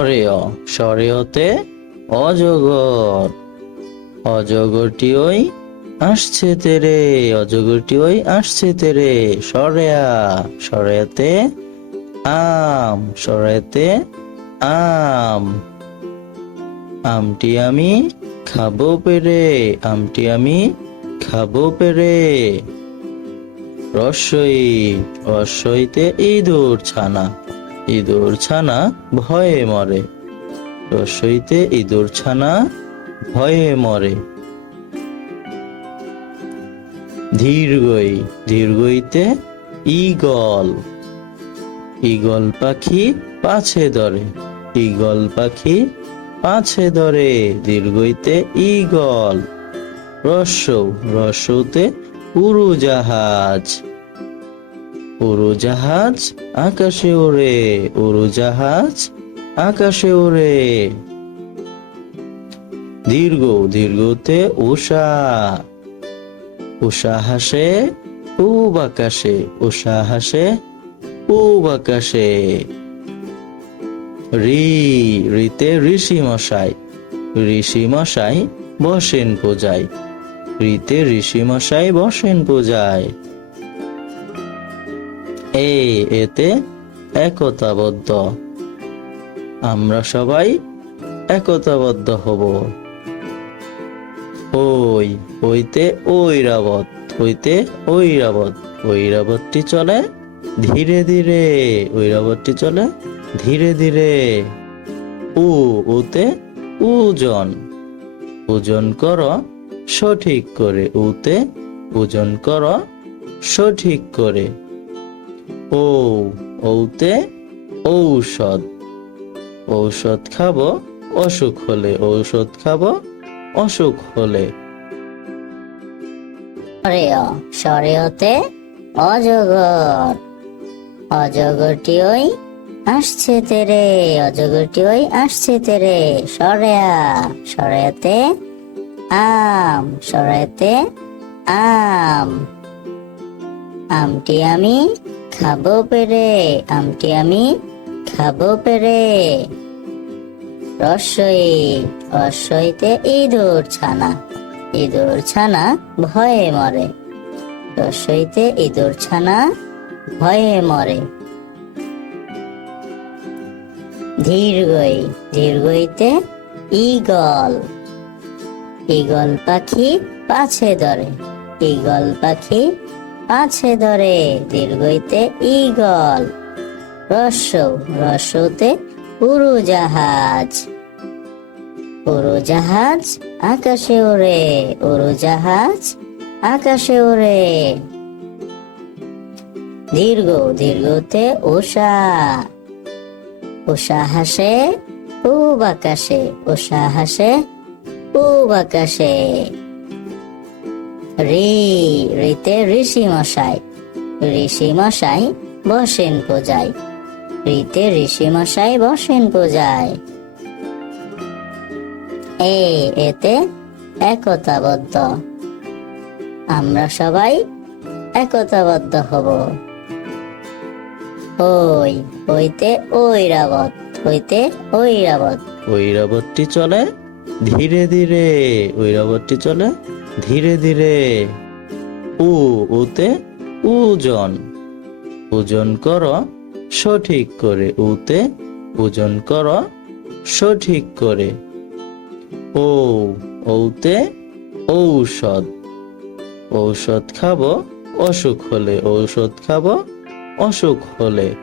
সরেয় সরেয়তে অজগর। অজগরটি ওই আসছে তেরে অজগরটি ওই আসছে তেরে। সরেয়া সরেয়াতে আম সরেয়াতে আম। আমটি আমি খাব পেরে, আমটি আমি খাব পেরে। রসই, রসইতে ইঁদুর ছানা। ইঁদুর ছানা ভয়ে মরে। রসইতে ইঁদুর ছানা ভয়ে মরে। ধীরগই ধীরগইতে ঈগল। ঈগল পাখি পাছে ধরে, ঈগল পাখি পাছে ধরে, দীর্ঘইতে ঈগল। রস্যৌ রস্যৌতে উড়োজাহাজ উড়োজাহাজ, আকাশে ওড়ে উড়োজাহাজ, আকাশে ওড়ে। দীর্ঘ, দীর্ঘতে উষা। উষা হাসে পূব আকাশে। উষা হাসে পূব আকাশে। রি, রিতে ঋষি মশাই। ঋষি মশাই বসেন পূজায়। রিতে ঋষি মশাই বসেন পূজায়। এ এতে একতাবদ্ধ। আমরা সবাই একতাবদ্ধ হব। ওই ওইতে ঐরাবত ওইতে ঐরাবত ঐরাবতটি চলে ধীরে ধীরে ঐরাবতটি চলে ধীরে ধীরে। উ উতে ওজন ওজন কর সঠিক করে, উতে ওজন কর সঠিক করে। ও ঔতে ঔষধ। ঔষধ খাব, অসুখ হলে ঔষধ খাব, অসুখ হলে। সরেয় সরেয়তে অজগর। অজগরটি ওই আসছে তেরে, অজগরটি ওই আসছে তেরে, সরেয়া, সরেয়াতে আম সরেয়াতে আম। আমটি আমি খাব পেরে আমটি আমি খাব পেরে। রসই, রসইতে ইঁদুর ছানা ইঁদুর ছানা ভয়ে মরে। রসইতে ইঁদুর ছানা ভয়ে মরে। ধীরগই ধীরগইতে ঈগল। ঈগল পাখি পাছে ধরে, ঈগল পাখি পাছে ধরে দীর্ঘইতে ঈগল রস্যৌ রস্যৌতে উড়োজাহাজ। উড়োজাহাজ আকাশে ওড়ে, উড়োজাহাজ আকাশে ওরে দীর্ঘ, দীর্ঘতে উষা উষা হাসে, পূব আকাশে উষা হাসে, পূব আকাশে। রি, রিতে ঋষি মশাই ঋষি মশাই বসেন পূজায়, রিতে ঋষি মশাই বসেন পূজায়। এ, এতে একতাবদ্ধ। আমরা সবাই একতাবদ্ধ হব। ওই, হইতে ঐরাবত হইতে ঐরাবত। ঐরাবতটি চলে ধীরে ধীরে, ঐরাবতটি চলে ধীরে ধীরে উ উতে ওজন ওজন কর, সঠিক করে উতে ওজন কর, সঠিক করে। ও, ঔতে ঔষধ। ঔষধ খাব, অসুখ হলে ঔষধ খাব, অসুখ হলে